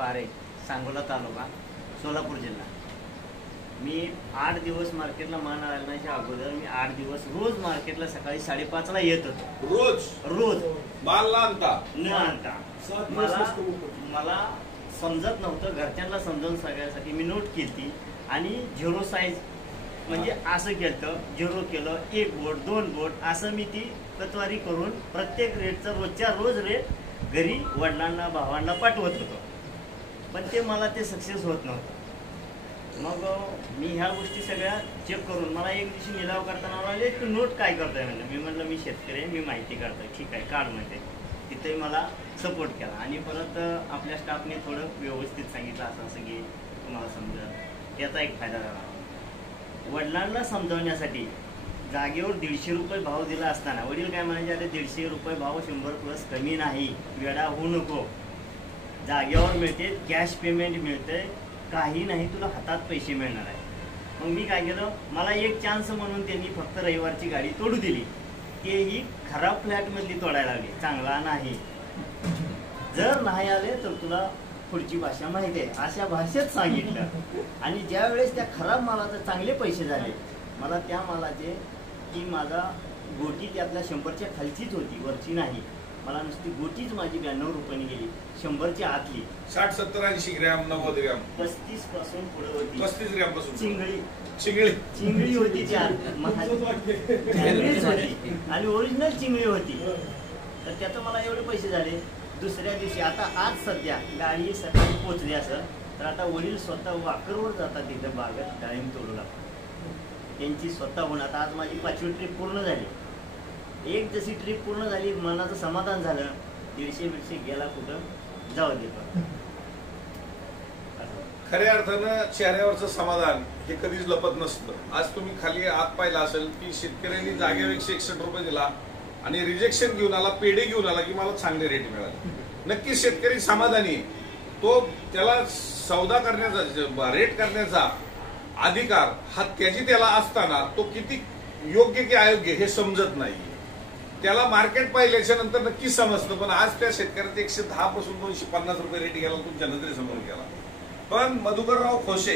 पारे, सांगोला तालुका, सोलापूर जिल्हा। मी 8 दिवस मार्केटला माल आणण्याच्या अगोदर मी 8 दिवस रोज मार्केटला सकाळी 5:30 ला येत होतो। रोज माल आणता मला समजत नव्हतं, घरच्यांना समजावून सांगण्यासाठी मी नोट केली आणि झिरो साईज म्हणजे असं केलं, झिरो केलं, 1 बोट 2 बोट असं मी ती कतवारी करून प्रत्येक रेटचा रोजच्या रोज रेट घरी वडिलांना भावांना पाठवत होतो, पण ते मला ते सक्सेस होत नव्हतं। मग मी ह्या गोष्टी सगळ्या चेक करून मला एक दिवशी निलाव करताना म्हणाले तू नोट काय करतोय म्हणलं। मी म्हटलं मी शेतकरी आहे, मी माहिती काढतोय। ठीक आहे काढ म्हणते। तिथे मला सपोर्ट केला आणि परत आपल्या स्टाफने थोडं व्यवस्थित सांगितलं असं असं की तुम्हाला समजेल, त्याचा एक फायदा झाला। वडिलांना समजावण्यासाठी जागेवर 150 रुपये भाव दिला असताना वडील काय म्हणायचे, अरे 150 रुपये भाव 100+ कमी नाही, वेडा होऊ नको, जागेवर मिळते, कॅश पेमेंट मिळते, काही नाही तुला हातात पैसे मिळणार आहे। मग मी काय केलं, मला एक चान्स म्हणून त्यांनी फक्त रविवारची गाडी तोडू दिली, तेही खराब फ्लॅटमधली तोडायला लागली, चांगला नाही, जर नाही आले तर तुला पुढची भाषा माहिती आहे अशा भाषेत सांगितलं। आणि ज्या वेळेस त्या खराब मालाचे चांगले पैसे झाले, मला त्या मालाचे की माझा गोटी त्यातल्या 100च्या खालचीच होती, वरची नाही, मला नुसती गोटीच माझी 92 रुपयांनी गेली, 100च्या आतली, 60 70 80 ग्रॅम 90 ग्रॅम 35 पासून पुढे होती, 35 ग्रॅम पासून चिंगळी होती, त्यात होती आणि ओरिजिनल चिंगळी होती। तर त्याचं मला एवढे पैसे झाले। दुसऱ्या दिवशी आता आज सध्या गाडी सकाळी पोचली असं तर आता वडील स्वतः वाकरवर जातात, तिथं बागेत डाळिंब तोडू लागतात त्यांची स्वतःहून। आता आज माझी 5वी ट्रिप पूर्ण झाली, एक जशी ट्रिप पूर्ण झाली मनाचं समाधान झालं, 150 गेला कुठं जाऊ देतो। खऱ्या अर्थानं चेहऱ्यावरचं समाधान हे कधीच लपत नसतं। आज तुम्ही खाली आत पाहिला असेल की शेतकऱ्यांनी जागेवर 161 रुपये दिला आणि रिजेक्शन घेऊन आला, पेढे घेऊन आला की मला चांगले रेट मिळाले। नक्कीच शेतकरी समाधानी, तो त्याला सौदा करण्याचा, रेट करण्याचा अधिकार हा त्याला असताना तो किती योग्य की अयोग्य हे समजत नाही। त्याला मार्केट पाहिल्याच्या नंतर नक्कीच समजतं, पण आज त्या शेतकऱ्याचा 110 पासून 250 रुपये रेट गेला, तुमच्या नजरेसमोर गेला। पण मधुकरराव खोसे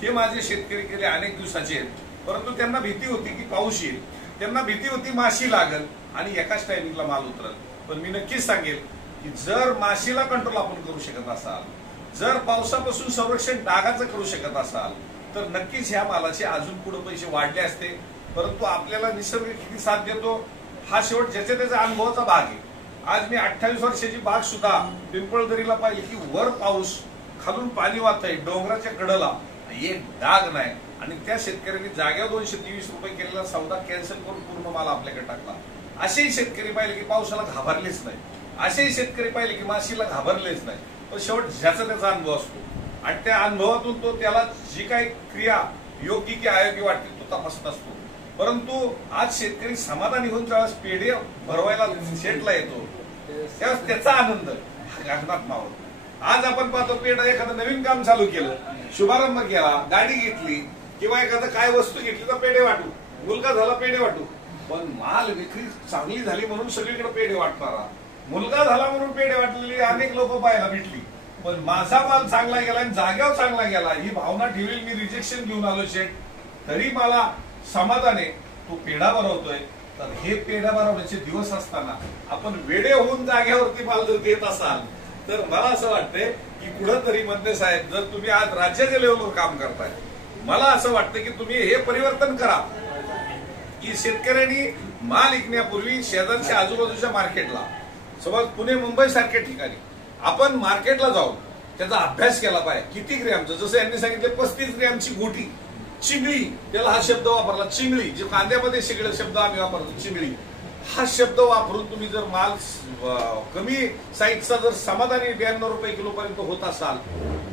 हे माझे शेतकरी गेले अनेक दिवसाचे आहेत, परंतु त्यांना भीती होती की पाऊस येईल, त्यांना भीती होती माशी लागल आणि एकाच टायमिंगला माल उतरल। पण मी नक्कीच सांगेल की जर माशीला कंट्रोल आपण करू शकत असाल, जर पावसापासून संरक्षण डागाचं करू शकत असाल तर नक्कीच ह्या मालाचे अजून पुढे पैसे वाढले असते। परंतु आपल्याला निसर्ग किती साथ देतो हा शेवट ज्याच्या त्याचा अनुभवाचा भाग आहे। आज मी 28 वर्षाची बाग सुद्धा पिंपळदरीला पाहिली की वर पाऊस, खालून पाणी वाहतंय, डोंगराच्या कडेला एक डाग नाही, आणि त्या शेतकऱ्यांनी जाग्यावर 223 रुपये केलेला सौदा कॅन्सल करून पूर्ण माल आपल्याकडे टाकला। असेही शेतकरी पाहिले की पावसाला घाबरलेच नाही, असेही शेतकरी पाहिले की माशीला घाबरलेच नाही। पण शेवट ज्याचा त्याचा अनुभव असतो आणि त्या अनुभवातून तो त्याला जी काही क्रिया योग्य की अयोग्य वाटते तो तपासत असतो। परंतु आज शेतकरी समाधानी होऊन ज्यावेळेस पेढे भरवायला शेटला येतो त्यावेळेस त्याचा आनंद गगनात मावतो। आज आपण पाहतो पेढा एखादं नवीन काम चालू केलं, शुभारंभ केला, गाडी घेतली किंवा एखादं काय वस्तू घेतली तर पेढे वाटू, मुलगा झाला पेढे वाटू, पण माल विक्री चांगली झाली म्हणून सगळीकडे पेढे वाटणारा, मुलगा झाला म्हणून पेढे वाटलेली अनेक लोक पाहायला भेटली, पण माझा माल चांगला गेला आणि जाग्यावर चांगला गेला ही भावना ठेवली, मी रिजेक्शन घेऊन आलो शेट तरी मला समाधान आहे, तो पेढा बनवतोय। तर हे पेढा बनवण्याचे दिवस असताना आपण वेडे होऊन जाग्यावरती माल जर देत असाल तर मला असं वाटतंय की कुठंतरी मंत्रे साहेब जर तुम्ही आज राज्याच्या लेवलवर काम करताय, मला असं वाटतं की तुम्ही हे परिवर्तन करा की शेतकऱ्यांनी माल विकण्यापूर्वी शेजारच्या आजूबाजूच्या मार्केटला, समज पुणे मुंबई सारख्या ठिकाणी आपण मार्केटला जाऊन त्याचा अभ्यास केला पाहिजे। किती ग्रॅमचं, जसं यांनी सांगितलं 35 ग्रॅमची गोटी, चिंगळी, त्याला हा शब्द वापरला, चिंगळी, जे कांद्यामध्ये शिकलेला शब्द आम्ही वापरतो चिंगळी, हा शब्द वापरून तुम्ही जर माल कमी साईजचा जर समाधानी 92 रुपये किलो पर्यंत होत असाल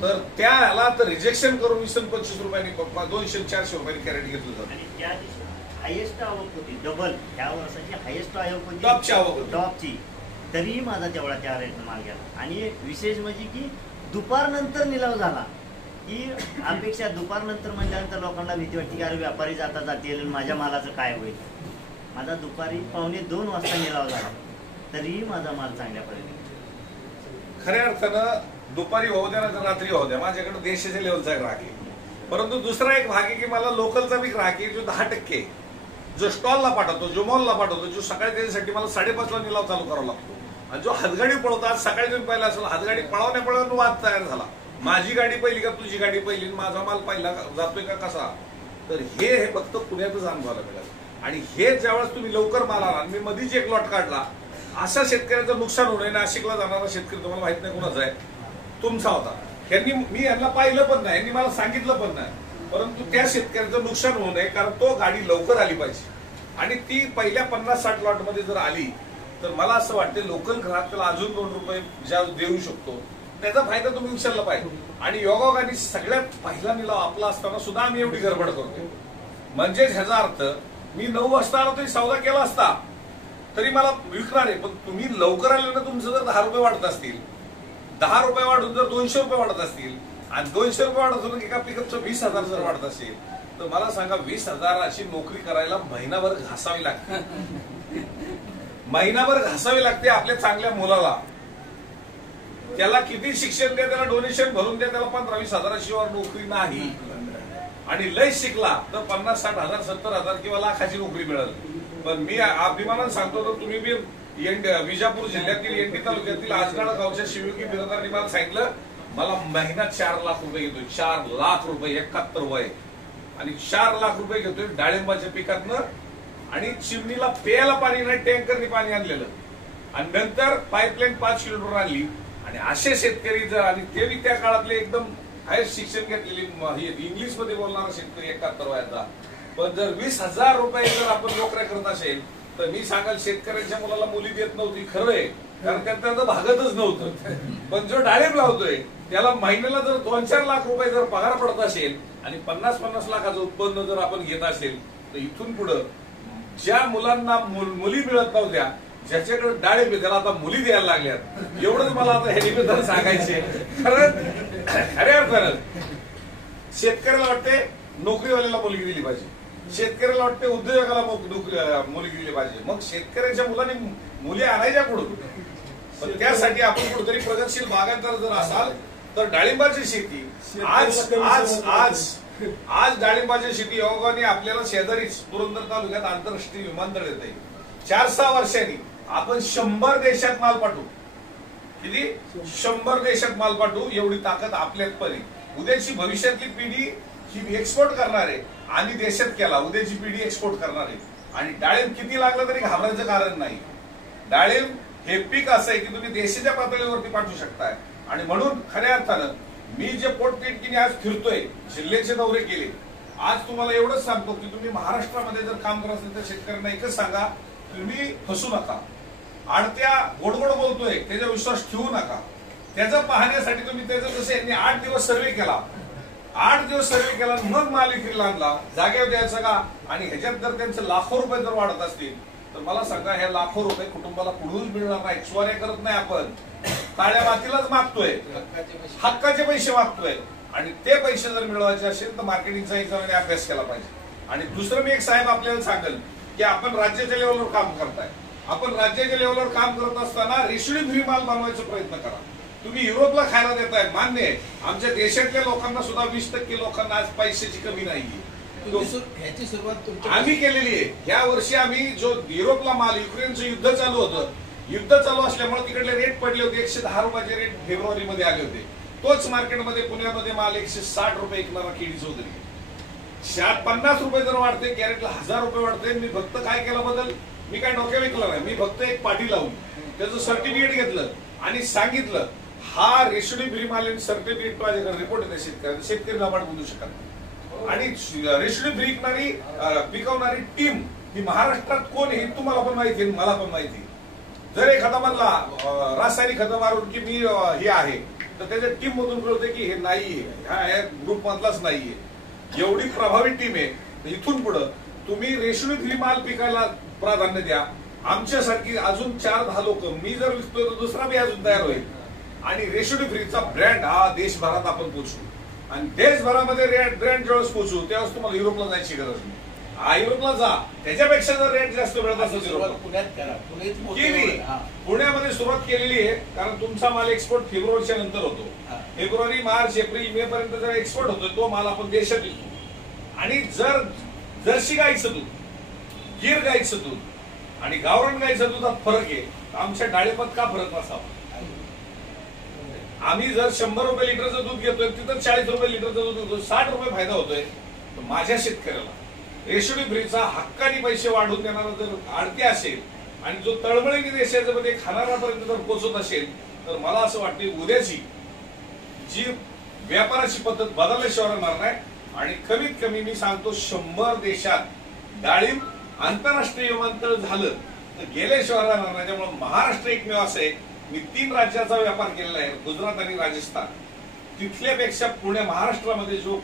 तर त्याला तर रिजेक्शन करून 20-25 रुपयांनी 200-400 रुपयांनी कॅरेट घेतलं जातं। हायेस्ट आवक होती, डबल ह्या वर्षाची हायेस्ट आवक होती, टॉपची आवक होती, टॉपची, तरीही माझा तेवढा त्या रेटनं माल गेला। आणि विशेष म्हणजे की दुपारनंतर निलाव झाला की अपेक्षा दुपारनंतर म्हटल्यानंतर लोकांना भीती वाटते की अरे व्यापारी जाता जातील माझ्या मालाचं काय होईल। माझा दुपारी 1:45 वाजता निलाव झाला तरीही माझा माल चांगल्या पद्धतीने खऱ्या अर्थानं दुपारी होऊ द्या ना रात्री होऊ द्या, माझ्याकडे देशाच्या लेवलचा ग्राहक आहे. परंतु दुसरा एक भाग आहे की मला लोकलचा बी ग्राहक आहे जो 10%, जो स्टॉलला पाठवतो, जो मॉलला पाठवतो, जो सकाळी त्याच्यासाठी मला 5:30ला निलाव चालू करावा लागतो. आणि जो हातगाडी पळवतो, आज सकाळी तुम्ही पाहिला असेल, हातगाडी पळवण्या वाद तयार झाला. माझी गाडी पहिली का तुझी गाडी पहिली, माझा माल पहिला जातोय का कसा. तर हे फक्त पुण्यातच अनुभवायला मिळालं. आणि हे ज्यावेळेस तुम्ही लवकर माल आला, मी मधीच एक लॉट काढला, अशा शेतकऱ्याचं नुकसान होऊ नये. नाशिकला जाणारा शेतकरी तुम्हाला माहित नाही कोणाचा आहे, तुमचा होता. मी यांना पाहिलं पण नाही, यांनी मला सांगितलं पण नाही. परंतु त्या शेतकऱ्याचं नुकसान होऊ नये, कारण तो गाडी लवकर आली पाहिजे. आणि ती पहिल्या 50-60 लॉट मध्ये जर आली तर मला असं वाटतं लोकल ग्राहक त्याला अजून 2 रुपये ज्या देऊ शकतो, त्याचा फायदा तुम्ही उचलला पाहिजे. आणि योगायोगाने सगळ्यात पहिला निलाव आपला असताना सुद्धा आम्ही एवढी गडबड करतोय. म्हणजेच ह्याचा अर्थ मी 9 वाजता आलो तरी सौदा केला असता तरी मला विकणार आहे. पण तुम्ही लवकर आले ना, तुमचं जर 10 रुपये वाढत असतील, 10 रुपये वाढून जर 200 रुपये वाढत असतील, आणि 200 रुपये वाढत असून एका पिकअपचं 20,000 जर वाढत असेल, तर मला सांगा 20,000ची नोकरी करायला महिनाभर घासावी लागते. महिनाभर घासावी लागते आपल्या चांगल्या मुलाला. त्याला किती शिक्षण द्या, त्याला डोनेशन भरून द्या, त्याला 15-20 शिवाय नोकरी नाही. आणि लय शिकला तर 50-60 हजार 70 हजार किंवा लाखाची नोकरी मिळेल. पण मी अभिमानानं सांगतो, तर तुम्ही बी विजापूर जिल्ह्यातील एंडी तालुक्यातील आजगाडा गावच्या शिवयोगी बिरादारांनी मला सांगितलं, मला महिन्यात 4 लाख रुपये घेतोय. 4 लाख रुपये, 71 वय, आणि 4 लाख रुपये घेतोय डाळिंबाच्या पिकातनं. आणि चिमणीला प्यायला पाणी नाही, टँकरनी पाणी आणलेलं. आणि नंतर पाईपलाईन 5 किलोमीटर आणली. आणि असे शेतकरी जर, आणि ते त्या काळातले एकदम हायस्ट शिक्षण घेतलेली इंग्लिश मध्ये बोलणारा शेतकरी 71 वयाचा, पण जर 20,000 रुपये जर आपण नोकऱ्या करत असेल, तर मी सांगाल शेतकऱ्यांच्या मुलाला मुली देत नव्हती. खरं आहे, कारण त्यांचं भागतच नव्हतं. पण जो डाळिंब लावतोय त्याला महिन्याला जर 2-4 लाख रुपये जर पगार पडत असेल आणि 50-50 लाखाचं उत्पन्न जर आपण घेत असेल, तर इथून पुढं ज्या मुलांना मुली मिळत नव्हत्या, ज्याच्याकडे डाळिंब त्याला आता मुली द्यायला लागल्यात. एवढंच मला आता हे निवेदन सांगायचे. खऱ्या अर्थानं शेतकऱ्याला वाटते नोकरीवाल्याला मुलगी दिली पाहिजे, शेतकऱ्याला वाटते उद्योजकाला मुलगी दिली पाहिजे. मग शेतकऱ्यांच्या मुलांनी मुली आणायच्या कुठून? पण त्यासाठी आपण कुठेतरी प्रगतशील बागायतदार जर असाल तर डाळिंबाची शेती आज डाळिंबाची शेती योगाने आपल्याला शेजारीच पुरंदर तालुक्यात आंतरराष्ट्रीय विमानतळ येत आहे. 4-6 वर्षांनी आपण 100 देशात माल पाठवू. किती? 100 देशात माल पाठवू, एवढी ताकद आपल्यात पण आहे. उद्याची भविष्यातली पिढी ही एक्सपोर्ट करणार आहे. आणि देशात केला, उद्याची पिढी एक्सपोर्ट करणार आहे. आणि डाळिंब किती लागलं तरी घाबरायचं कारण नाही. डाळिंब हे पीक असं आहे की तुम्ही देशाच्या पातळीवरती पाठवू शकताय. आणि म्हणून खऱ्या अर्थानं मी जे पोटतिडकीने आज फिरतोय, जिल्ह्याचे दौरे केले, आज तुम्हाला एवढंच सांगतो की तुम्ही महाराष्ट्रामध्ये जर काम करत असेल तर शेतकऱ्यांना एकच सांगा, तुम्ही फसू नका. आडत्या गोडगोड बोलतोय त्याचा विश्वास ठेवू नका. त्याचं पाहण्यासाठी तुम्ही त्याचं जसं यांनी 8 दिवस सर्वे केला, 8 दिवस सर्वे केला, मग माल विक्रीला आणला, जागेवर द्यायचं का? आणि ह्याच्यात जर त्यांचे लाखो रुपये जर वाढत असतील तर मला सांगा, हे लाखो रुपये कुटुंबाला कुठूनच मिळणार नाही. चोऱ्या करत नाही आपण, काळ्या मातीलाच मागतोय, हक्काचे पैसे मागतोय. आणि ते पैसे जर मिळवायचे असेल तर मार्केटिंगचा हिशोबाने अभ्यास केला पाहिजे. आणि दुसरं मी एक साहेब आपल्याला सांगेल की आपण राज्याच्या लेवलवर काम करताय. आपण राज्याच्या लेवलवर काम करत असताना रेशनिंग फ्री माल बनवायचा प्रयत्न करा. तुम्ही युरोपला खायला देताय, मान्य आहे. आमच्या देशातल्या लोकांना सुद्धा 20% लोकांना आज पैशाची कमी नाहीये. ह्याची सुरुवात आम्ही केलेली आहे. या वर्षी आम्ही जो युरोपला माल, युक्रेनचं युद्ध चालू होतं, युद्ध चालू असल्यामुळे तिकडले रेट पडले होते. 110 रुपयाचे रेट फेब्रुवारीमध्ये आले होते. तोच मार्केटमध्ये पुण्यामध्ये माल 160 रुपये विकणारा केडी चौधरी 50 रुपये जर वाढते, कॅरेटला 1000 रुपये वाढते. मी फक्त काय केला बदल, मी काय डोक्या विकला नाही, मी फक्त एक पाटी लावून त्याचं सर्टिफिकेट घेतलं आणि सांगितलं, हा रेशनिंग फ्री माल सर्टिफिकेट माझ्याकडे रिपोर्ट येते. शेतकरी नाबाड बोलू शकत नाही. आणि रेशनिंग फ्री विकणारी पिकवणारी टीम ही महाराष्ट्रात कोण हे तुम्हाला पण माहिती आहे, मला पण माहिती. जर एखादा म्हणला रासायनिक खतं मारून की मी हे आहे, तर त्याच्या टीम मधून कळते की हे नाहीये, ह्या ग्रुप मधलाच नाहीये. एवढी प्रभावी टीम आहे. इथून पुढं तुम्ही रेशनिंग फ्री माल पिकायला प्राधान्य द्या. आमच्यासारखी अजून 4-10 लोक, मी जर विकतोय तर दुसरा बी अजून तयार होईल. आणि रेशनिंग फ्रीचा ब्रँड हा देशभरात आपण पोहोचू. आणि देशभरामध्ये ब्रँड ज्यावेळेस पोहोचू त्यावेळेस तुम्हाला युरोपला जायची गरज नाही. आयुर्वेदला जा, त्याच्यापेक्षा जर रेट जास्त मिळत असेल सुरुवात पुण्यात करा. पुण्यात मोठं केली. एवढं. हा. पुण्यामध्ये सुरुवात केलेली आहे, कारण तुमचा माल एक्सपोर्ट फेब्रुवारीच्या नंतर होतो. हा. फेब्रुवारी, मार्च, एप्रिल, मे पर्यंत जर एक्सपोर्ट होतो तो माल आपण देशात विकतो. आणि जर जर्सी गाईचं दूध, गीर गाईचं दूध आणि गावरान गाईचं दुधात फरक आहे, तर आमच्या डाळिंबात का फरक नसावा? आम्ही जर 100 रुपये लिटरचं दूध घेतोय, तिथं 40 रुपये लिटरचं दूध घेतो, 60 रुपये फायदा होतोय. तर माझ्या शेतकऱ्याला रेशोडी फ्रीचा हक्कानी पैसे वाढवून देणारा जर आडती असेल आणि जो तळमळीने देशाच्या मध्ये खाणाऱ्यापर्यंत जर पोहोचत असेल, तर मला असं वाटते उद्याची जी व्यापाराची पद्धत बदलल्याशिवाय राहणार नाही. आणि कमीत कमी मी सांगतो 100 देशात डाळिंब आंतरराष्ट्रीय विमानतळ झालं तर गेल्याशिवाय राहणार नाही. त्यामुळे महाराष्ट्र एकमेव असं आहे, मी 3 राज्याचा व्यापार केलेला आहे, गुजरात आणि राजस्थान. तिथल्यापेक्षा पुणे महाराष्ट्रामध्ये जो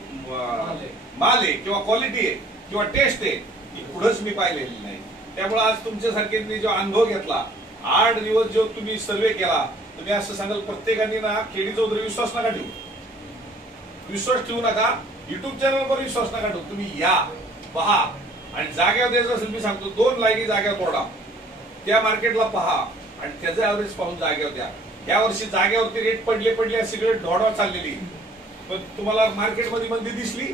माल आहे किंवा क्वालिटी आहे किंवा टेस्ट आहे ही पुढेच मी पाहिलेली नाही. त्यामुळे आज तुमच्यासारख्यांनी जो अनुभव घेतला, 8 दिवस जो तुम्ही सर्वे केला, तुम्ही असं सांगाल प्रत्येकाने ना केडी चौधरी विश्वास नका ठेवू, विश्वास ठेवू नका. युट्यूब चॅनलवर विश्वास नका ठेवू. तुम्ही या, पहा आणि जाग्यावर द्यायचं असेल, मी सांगतो 2 लाईनी जाग्यावर तोडा, त्या मार्केटला पहा आणि त्याचं ऍव्हरेज पाहून जागेवर द्या. या वर्षी जागेवरती रेट पडले असे सगळे ढोढा चाललेली, पण तुम्हाला मार्केटमध्ये मंदी दिसली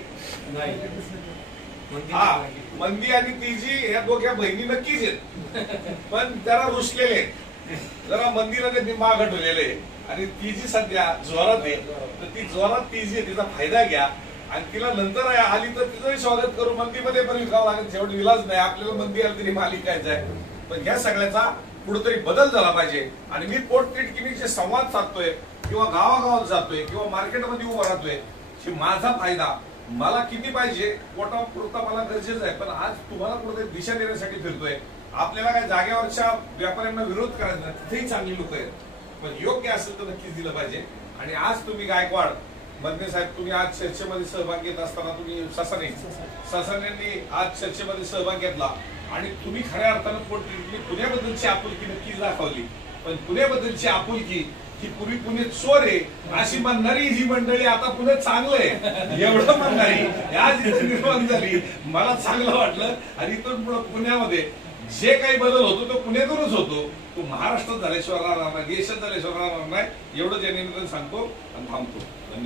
हा. मंदी आणि तेजी या दोघ्या बहिणी नक्कीच आहेत, पण त्याला रुसलेले आहेत. जरा मंदीला त्यांनी माग ठेवलेले आणि तेजी सध्या जोरात आहे, तर ती जोरात तेजी आहे, तिचा फायदा घ्या आणि तिला नंतर आली तर तिचंही स्वागत करू. मंदीमध्ये पण विकावं लागेल, शेवटी विलाज नाही, आपल्याला मंदी आली तरी माल विकायचा आहे. पण ह्या सगळ्याचा कुठेतरी बदल झाला पाहिजे. आणि मी पोटतिडकीने संवाद साधतोय किंवा गावागावात जातोय किंवा मार्केटमध्ये उभा राहतोय, की माझा फायदा मला किती पाहिजे, पोटापुरता मला गरजेचं आहे, पण आज तुम्हाला कुठेतरी दिशा देण्यासाठी फिरतोय. आपल्याला काय जागेवरच्या व्यापाऱ्यांना विरोध करायचा नाही, तिथेही चांगली लोक आहेत, पण योग्य असेल तर नक्कीच दिलं पाहिजे. आणि आज तुम्ही गायकवाड मधने साहेब, तुम्ही आज चर्चेमध्ये सहभाग घेत असताना तुम्ही ससानेंनी आज चर्चेमध्ये सहभाग घेतला आणि तुम्ही खऱ्या अर्थानं पुण्याबद्दलची आपुलकी नक्कीच दाखवली. पण पुण्याबद्दलची आपुलकी ही पूर्वी पुणे चोर आहे अशी म्हणणारी ही मंडळी आता पुणे चांगलं आहे एवढं म्हणणारी आज इथे निर्माण झाली. मला चांगलं वाटलं. आणि इथून पुढे पुण्यामध्ये जे काही बदल होतो तो पुण्यातूनच होतो, तो महाराष्ट्रात झाल्याशिवाय राहणार नाही, देशात झाल्याशिवाय राहणार नाही. एवढं जनतेने सांगतो आणि थांबतो. धन्यवाद.